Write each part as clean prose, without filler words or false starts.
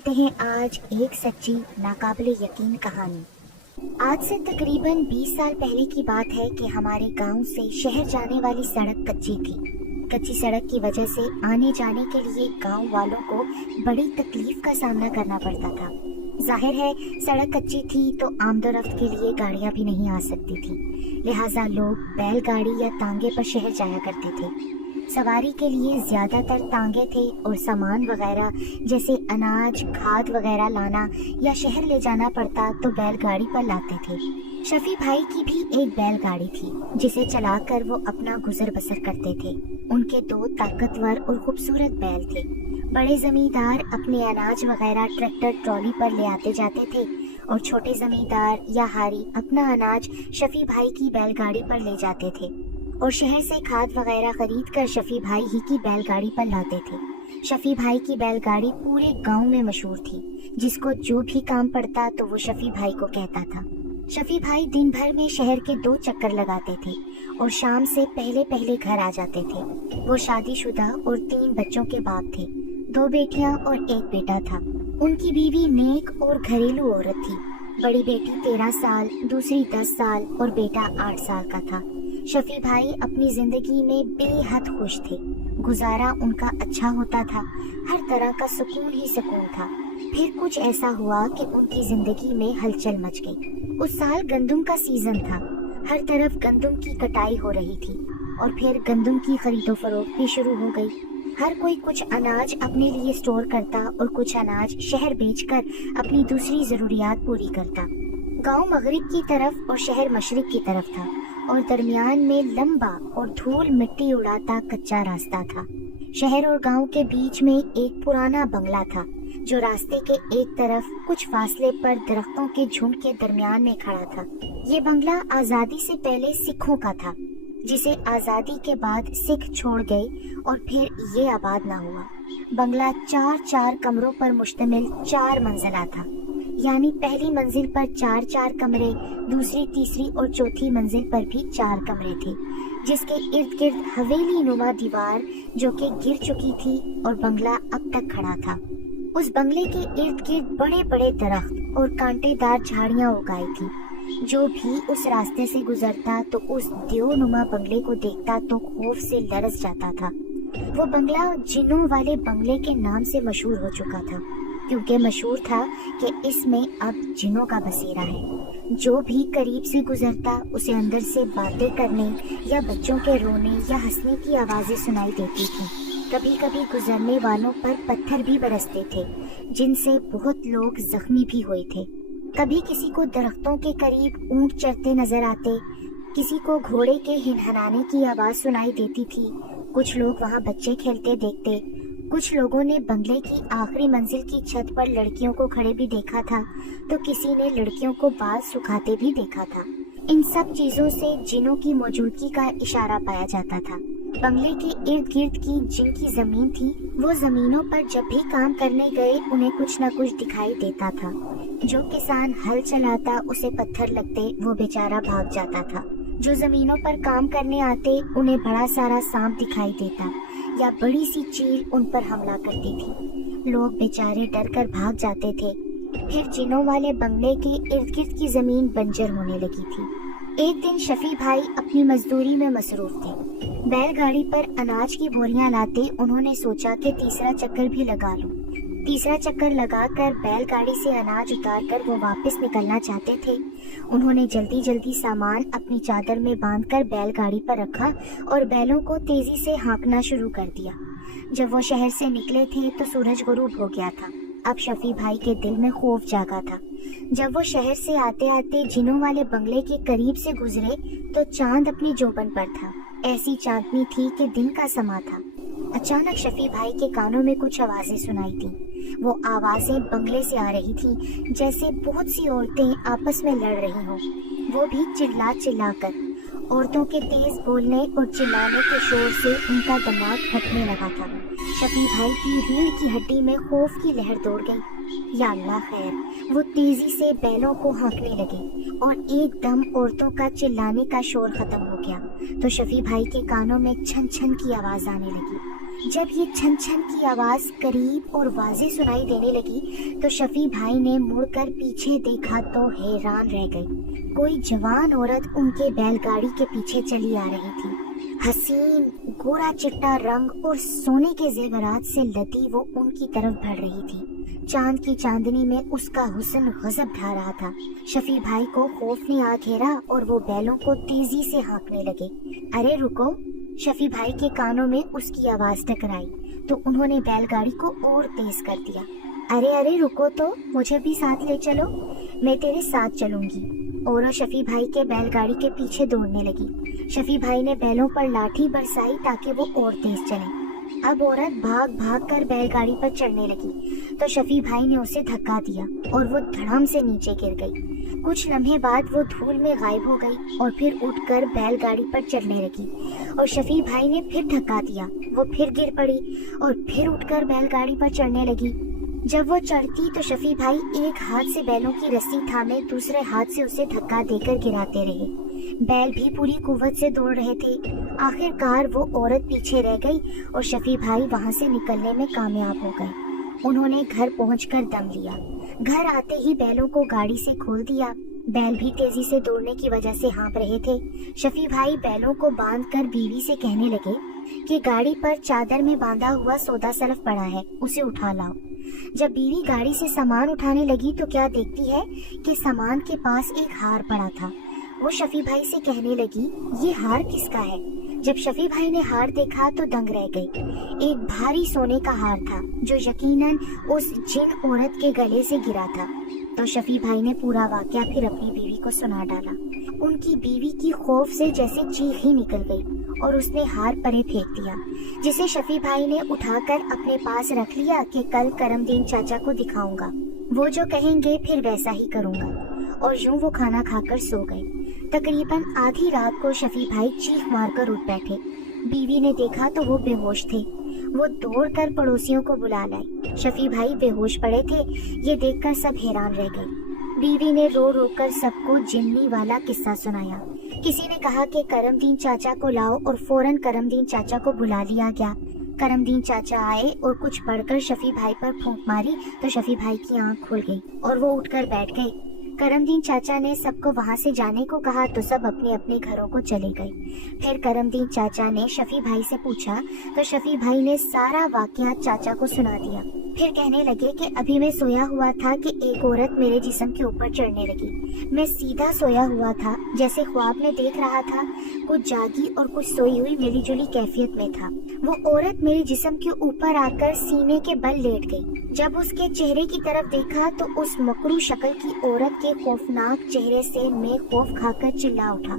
سنتے ہیں آج ایک سچی ناقابل یقین کہانی۔ آج سے تقریباً 20 سال پہلے کی بات ہے کہ ہمارے گاؤں سے شہر جانے والی سڑک کچی تھی۔ کچی سڑک کی وجہ سے آنے جانے کے لیے گاؤں والوں کو بڑی تکلیف کا سامنا کرنا پڑتا تھا۔ ظاہر ہے سڑک کچی تھی تو آمد و رفت کے لیے گاڑیاں بھی نہیں آ سکتی تھی، لہٰذا لوگ بیل گاڑی یا تانگے پر شہر جایا کرتے تھے۔ سواری کے لیے زیادہ تر تانگے تھے اور سامان وغیرہ جیسے اناج، کھاد وغیرہ لانا یا شہر لے جانا پڑتا تو بیل گاڑی پر لاتے تھے۔ شفیع بھائی کی بھی ایک بیل گاڑی تھی جسے چلا کر وہ اپنا گزر بسر کرتے تھے۔ ان کے 2 طاقتور اور خوبصورت بیل تھے۔ بڑے زمیندار اپنے اناج وغیرہ ٹریکٹر ٹرالی پر لے آتے جاتے تھے اور چھوٹے زمیندار یا ہاری اپنا اناج شفیع بھائی کی بیل گاڑی پر لے جاتے تھے اور شہر سے کھاد وغیرہ خرید کر شفیع بھائی ہی کی بیل گاڑی پر لاتے تھے۔ شفیع بھائی کی بیل گاڑی پورے گاؤں میں مشہور تھی، جس کو جو بھی کام پڑتا تو وہ شفیع بھائی کو کہتا تھا۔ شفیع بھائی دن بھر میں شہر کے 2 چکر لگاتے تھے اور شام سے پہلے گھر آ جاتے تھے۔ وہ شادی شدہ اور 3 بچوں کے باپ تھے، 2 بیٹیاں اور 1 بیٹا تھا۔ ان کی بیوی نیک اور گھریلو عورت تھی۔ بڑی بیٹی 13 سال، دوسری 10 سال اور بیٹا 8 سال کا تھا۔ شفیع بھائی اپنی زندگی میں بے حد خوش تھے۔ گزارا ان کا اچھا ہوتا تھا، ہر طرح کا سکون ہی سکون تھا۔ پھر کچھ ایسا ہوا کہ ان کی زندگی میں ہلچل مچ گئی۔ اس سال گندم کا سیزن تھا، ہر طرف گندم کی کٹائی ہو رہی تھی اور پھر گندم کی خرید و فروخت بھی شروع ہو گئی۔ ہر کوئی کچھ اناج اپنے لیے سٹور کرتا اور کچھ اناج شہر بیچ کر اپنی دوسری ضروریات پوری کرتا۔ گاؤں مغرب کی طرف اور شہر مشرق کی طرف تھا اور درمیان میں لمبا اور دھول مٹی اڑاتا کچا راستہ تھا۔ شہر اور گاؤں کے بیچ میں ایک پرانا بنگلہ تھا جو راستے کے ایک طرف کچھ فاصلے پر درختوں کے جھنڈ کے درمیان میں کھڑا تھا۔ یہ بنگلہ آزادی سے پہلے سکھوں کا تھا، جسے آزادی کے بعد سکھ چھوڑ گئے اور پھر یہ آباد نہ ہوا۔ بنگلہ 4 کمروں پر مشتمل 4 منزلہ تھا، یعنی پہلی منزل پر 4 کمرے، دوسری، تیسری اور چوتھی منزل پر بھی 4 کمرے تھے، جس کے ارد گرد حویلی نما دیوار جو کہ گر چکی تھی اور بنگلہ اب تک کھڑا تھا۔ اس بنگلے کے ارد گرد بڑے بڑے درخت اور کانٹے دار جھاڑیاں اگائی تھی۔ جو بھی اس راستے سے گزرتا تو اس دیو نما بنگلے کو دیکھتا تو خوف سے لرز جاتا تھا۔ وہ بنگلہ جنوں والے بنگلے کے نام سے مشہور ہو چکا تھا، کیونکہ مشہور تھا کہ اس میں اب جنوں کا بسیرا ہے۔ جو بھی قریب سے گزرتا اسے اندر سے باتیں کرنے یا بچوں کے رونے یا ہنسنے کی آوازیں سنائی دیتی تھیں۔ کبھی کبھی گزرنے والوں پر پتھر بھی برستے تھے، جن سے بہت لوگ زخمی بھی ہوئے تھے۔ کبھی کسی کو درختوں کے قریب اونٹ چرتے نظر آتے، کسی کو گھوڑے کے ہنہنانے کی آواز سنائی دیتی تھی۔ کچھ لوگ وہاں بچے کھیلتے دیکھتے۔ کچھ لوگوں نے بنگلے کی آخری منزل کی چھت پر لڑکیوں کو کھڑے بھی دیکھا تھا تو کسی نے لڑکیوں کو بال سکھاتے بھی دیکھا تھا۔ ان سب چیزوں سے جنوں کی موجودگی کا اشارہ پایا جاتا تھا۔ بنگلے کے ارد گرد کی جن کی زمین تھی، وہ زمینوں پر جب بھی کام کرنے گئے انہیں کچھ نہ کچھ دکھائی دیتا تھا۔ جو کسان ہل چلاتا اسے پتھر لگتے وہ بیچارہ بھاگ جاتا تھا۔ جو زمینوں پر کام کرنے آتے انہیں بڑا سارا سانپ دکھائی دیتا یا بڑی سی چیل ان پر حملہ کرتی تھی۔ لوگ بیچارے ڈر کر بھاگ جاتے تھے۔ پھر جنوں والے بنگلے کے ارد گرد کی زمین بنجر ہونے لگی تھی۔ ایک دن شفیع بھائی اپنی مزدوری میں مصروف تھے۔ بیل گاڑی پر اناج کی بوریاں لاتے انہوں نے سوچا کہ تیسرا چکر بھی لگا لوں۔ تیسرا چکر لگا کر بیل گاڑی سے اناج اتار کر وہ واپس نکلنا چاہتے تھے۔ انہوں نے جلدی سامان اپنی چادر میں باندھ کر بیل گاڑی پر رکھا اور بیلوں کو تیزی سے ہانکنا شروع کر دیا۔ جب وہ شہر سے نکلے تھے تو سورج غروب ہو گیا تھا۔ اب شفیع بھائی کے دل میں خوف جاگا تھا۔ جب وہ شہر سے آتے آتے جنوں والے بنگلے کے قریب سے گزرے تو چاند اپنی جوبن پر تھا۔ ایسی چاندنی تھی کہ دن کا سما تھا۔ اچانک شفیع بھائی کے کانوں میں کچھ آوازیں سنائی تیں۔ وہ آوازیں بنگلے سے آ رہی تھیں، جیسے بہت سی عورتیں آپس میں لڑ رہی ہوں، وہ بھی چلا کر۔ عورتوں کے تیز بولنے اور چلانے کے شور سے ان کا دماغ پھٹنے لگا تھا۔ شفیع بھائی کی ریڑھ کی ہڈی میں خوف کی لہر دوڑ گئی۔ یا اللہ خیر! وہ تیزی سے بیلوں کو ہانکنے لگے اور ایک دم عورتوں کا چلانے کا شور ختم ہو گیا تو شفیع بھائی کے کانوں میں چھن چھن کی آواز آنے لگی۔ जब ये छन छन की आवाज करीब और वाज़ेह सुनाई देने लगी तो शफी भाई ने मुड़कर पीछे देखा तो हैरान रह गई। कोई जवान औरत उनके बैलगाड़ी के पीछे चली आ रही थी। हसीन गोरा चिट्टा रंग और सोने के जेवरात से लदी वो उनकी तरफ बढ़ रही थी। चांद की चांदनी में उसका हुस्न गजब ढा रहा था। शफी भाई को खौफ ने आ घेरा और वो बैलों को तेजी से हाँकने लगे। अरे रुको! शफी भाई के कानों में उसकी आवाज टकराई तो उन्होंने बैलगाड़ी को और तेज कर दिया। अरे अरे रुको तो, मुझे भी साथ ले चलो, मैं तेरे साथ चलूंगी। और शफी भाई के बैलगाड़ी के पीछे दौड़ने लगी। शफी भाई ने बैलों पर लाठी बरसाई ताकि वो और तेज चले। अब औरत भाग भाग कर बैलगाड़ी पर चढ़ने लगी तो शफी भाई ने उसे धक्का दिया और वो धड़ाम से नीचे गिर गई। कुछ लम्हे बाद वो धूल में गायब हो गई और फिर उठकर बैलगाड़ी पर चढ़ने लगी और शफी भाई ने फिर धक्का दिया। वो फिर गिर पड़ी और फिर उठकर बैलगाड़ी पर चढ़ने लगी। जब वो चढ़ती तो शफी भाई एक हाथ से बैलों की रस्सी थामे दूसरे हाथ से उसे धक्का देकर गिराते रहे। बैल भी पूरी कुव्वत से दौड़ रहे थे। आखिरकार वो औरत पीछे रह गई और शफी भाई वहां से निकलने में कामयाब हो गए। उन्होंने घर पहुंचकर दम लिया। घर आते ही बैलों को गाड़ी से खोल दिया। बैल भी तेजी से दौड़ने की वजह से हाँफ रहे थे। शफी भाई बैलों को बांधकर बीवी से कहने लगे कि गाड़ी पर चादर में बांधा हुआ सौदा सलफ पड़ा है, उसे उठा लाओ। जब बीवी गाड़ी से सामान उठाने लगी तो क्या देखती है कि सामान के पास एक हार पड़ा था। वो शफी भाई से कहने लगी, ये हार किसका है? जब शफी भाई ने हार देखा तो दंग रह गई। एक भारी सोने का हार था जो यकीनन उस जिन औरत के गले से गिरा था। तो शफी भाई ने पूरा वाकया फिर अपनी बीवी को सुना डाला। उनकी बीवी की खौफ से जैसे चीख ही निकल गई और उसने हार परे फेंक दिया, जिसे शफी भाई ने उठाकर अपने पास रख लिया कि कल करमदीन चाचा को दिखाऊंगा, वो जो कहेंगे फिर वैसा ही करूंगा। और यूं वो खाना खाकर सो गए। तकरीबन आधी रात को शफी भाई चीख मारकर उठ बैठे। बीवी ने देखा तो वो बेहोश थे। वो दौड़कर पड़ोसियों को बुला लाई। शफी भाई बेहोश पड़े थे। ये देखकर सब हैरान रह गए। बीवी ने रो रो कर सबको जिन्नी वाला किस्सा सुनाया। किसी ने कहा कि करमदीन चाचा को लाओ और फौरन करमदीन चाचा को बुला लिया गया। करमदीन चाचा आए और कुछ पढ़कर शफी भाई पर फूंक मारी तो शफी भाई की आंख खुल गई और वो उठकर बैठ गए। करमदीन चाचा ने सबको वहां से जाने को कहा तो सब अपने अपने घरों को चले गए। फिर करमदीन चाचा ने शफी भाई से पूछा तो शफी भाई ने सारा वाकया चाचा को सुना दिया। फिर कहने लगे कि अभी मैं सोया हुआ था कि एक औरत मेरे जिस्म के ऊपर चढ़ने लगी। मैं सीधा सोया हुआ था, जैसे ख्वाब में देख रहा था। कुछ जागी और कुछ सोई हुई मिली जुली कैफियत में था। वो औरत मेरे जिस्म के ऊपर आकर सीने के बल लेट गई। जब उसके चेहरे की तरफ देखा तो उस मकरू शक्ल की औरत के खौफनाक चेहरे से मैं खौफ खाकर चिल्ला उठा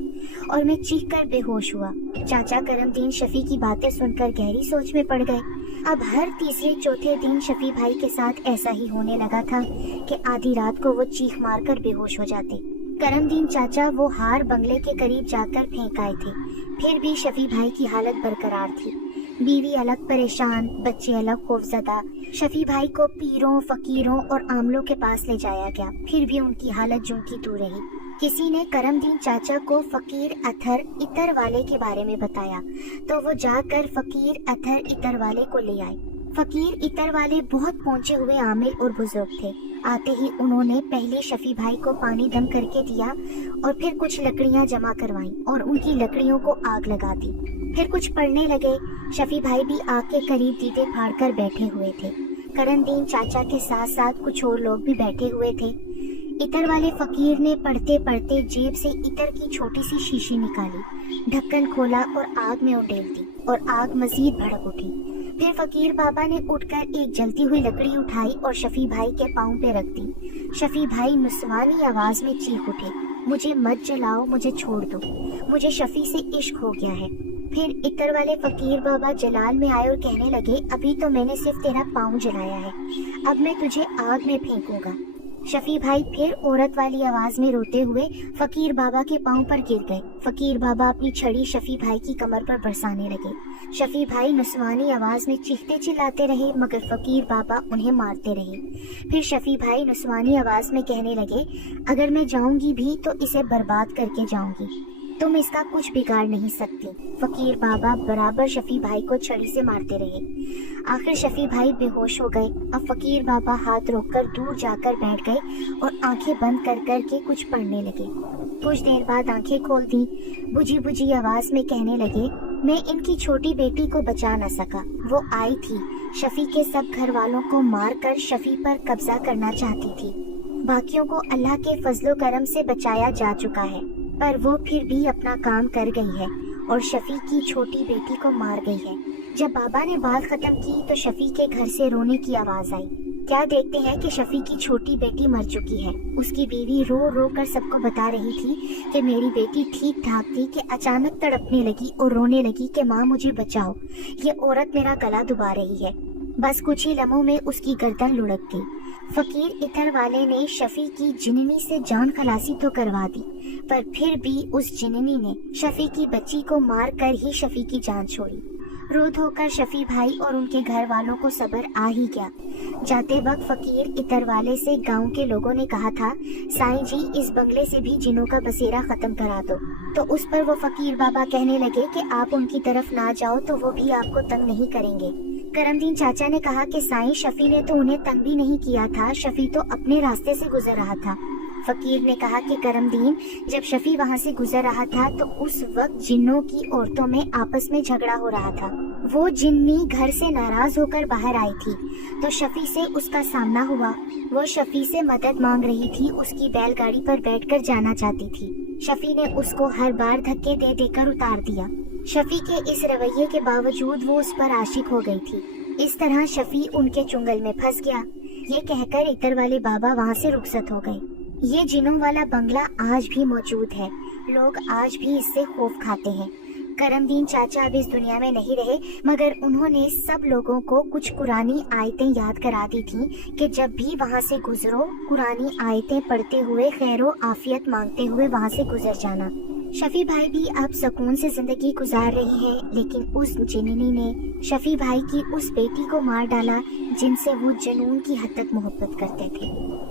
और मैं चीख कर बेहोश हुआ। चाचा करमदीन शफी की बातें सुनकर गहरी सोच में पड़ गए। अब हर तीसरे चौथे दिन शफी भाई के साथ ऐसा ही होने लगा था कि आधी रात को वो चीख मारकर बेहोश हो जाते। करमदीन चाचा वो हार बंगले के करीब जाकर फेंक आए थे। फिर भी शफी भाई की हालत बरकरार थी। बीवी अलग परेशान, बच्चे अलग खौफजदा। शफी भाई को पीरों, फकीरों और आमलों के पास ले जाया गया। फिर भी उनकी हालत जो की तू रही। किसी ने करमदीन चाचा को फकीर अथर इतर वाले के बारे में बताया तो वो जाकर फकीर अथर इतर वाले को ले आए। फकीर इतर वाले बहुत पहुंचे हुए आमिल और बुजुर्ग थे। आते ही उन्होंने पहले शफी भाई को पानी दम करके दिया और फिर कुछ लकड़ियां जमा करवाई और उनकी लकड़ियों को आग लगा दी। फिर कुछ पढ़ने लगे। शफी भाई भी आग के करीब दीदे फाड़कर बैठे हुए थे। करमदीन चाचा के साथ साथ कुछ और लोग भी बैठे हुए थे। इतर वाले फकीर ने पढ़ते पढ़ते जेब से इतर की छोटी सी शीशी निकाली, ढक्कन खोला और आग में उडेल दी और आग मजीद भड़क उठी। फिर फकीर बाबा ने उठकर एक जलती हुई लकड़ी उठाई और शफी भाई के पांव पे रख दी। शफी भाई नुस्वानी आवाज में चीख उठे, मुझे मत जलाओ, मुझे छोड़ दो, मुझे शफी से इश्क हो गया है। फिर इतर वाले फकीर बाबा जलाल में आए और कहने लगे, अभी तो मैंने सिर्फ तेरा पाँव जलाया है, अब मैं तुझे आग में फेंकूंगा। शफी भाई फिर औरत वाली आवाज में रोते हुए फकीर बाबा के पांव पर गिर गए। फकीर बाबा अपनी छड़ी शफी भाई की कमर पर बरसाने लगे। शफी भाई नुस्वानी आवाज में चीखते चिल्लाते रहे मगर फकीर बाबा उन्हें मारते रहे। फिर शफी भाई नुस्वानी आवाज में कहने लगे, अगर मैं जाऊंगी भी तो इसे बर्बाद करके जाऊंगी। तुम इसका कुछ बिगाड़ नहीं सकती। फकीर बाबा बराबर शफी भाई को छड़ी से मारते रहे। आखिर शफी भाई बेहोश हो गए। अब फकीर बाबा हाथ रोककर दूर जाकर बैठ गए और आंखें बंद कर कर के कुछ पढ़ने लगे। कुछ देर बाद आंखें खोल दी, बुझी बुझी आवाज में कहने लगे, मैं इनकी छोटी बेटी को बचा न सका। वो आई थी, शफी के सब घर वालों को मार कर शफी पर कब्जा करना चाहती थी। बाकियों को अल्लाह के फजलो करम से बचाया जा चुका है, पर वो फिर भी अपना काम कर गई है और शफी की छोटी बेटी को मार गई है। जब बाबा ने बात खत्म की तो शफी के घर से रोने की आवाज आई। क्या देखते हैं कि शफी की छोटी बेटी मर चुकी है। उसकी बीवी रो रो कर सबको बता रही थी कि मेरी बेटी ठीक ठाक थी कि अचानक तड़पने लगी और रोने लगी कि माँ मुझे बचाओ, ये औरत मेरा गला दुबा रही है। बस कुछ ही लम्हों में उसकी गर्दन लुढ़क गई। फकीर इतर वाले ने शफी की जिननी से जान खलासी तो करवा दी, पर फिर भी उस जिननी ने शफी की बच्ची को मार कर ही शफी की जान छोड़ी। रो धोकर शफी भाई और उनके घर वालों को सब्र आ ही गया। जाते वक्त फकीर इतर वाले से गांव के लोगों ने कहा था, साईं जी इस बंगले से भी जिनों का बसेरा खत्म करा दो। तो उस पर वो फकीर बाबा कहने लगे कि आप उनकी तरफ ना जाओ तो वो भी आपको तंग नहीं करेंगे। करमदीन चाचा ने कहा कि साईं शफी ने तो उन्हें तंग भी नहीं किया था, शफी तो अपने रास्ते से गुजर रहा था। फकीर ने कहा कि करमदीन, जब शफी वहाँ से गुजर रहा था तो उस वक्त जिन्नों की औरतों में आपस में झगड़ा हो रहा था। वो जिन्नी घर से नाराज होकर बाहर आई थी तो शफी से उसका सामना हुआ। वो शफी से मदद मांग रही थी, उसकी बैलगाड़ी पर बैठकर जाना चाहती थी। शफी ने उसको हर बार धक्के दे देकर उतार दिया। शफी के इस रवैये के बावजूद वो उस पर आशिक हो गई थी। इस तरह शफी उनके चुंगल में फंस गया। ये कहकर इतर वाले बाबा वहाँ से रुखसत हो गए। ये जिनों वाला बंगला आज भी मौजूद है, लोग आज भी इससे खौफ खाते हैं। करमदीन चाचा अब इस दुनिया में नहीं रहे, मगर उन्होंने सब लोगों को कुछ कुरानी आयतें याद करा दी थी कि जब भी वहाँ से गुजरो कुरानी आयतें पढ़ते हुए खैरो आफियत मांगते हुए वहाँ से गुजर जाना। शफी भाई भी अब सुकून से जिंदगी गुजार रही है, लेकिन उस जिननी ने शफी भाई की उस बेटी को मार डाला जिनसे वो जुनून की हद तक मोहब्बत करते थे।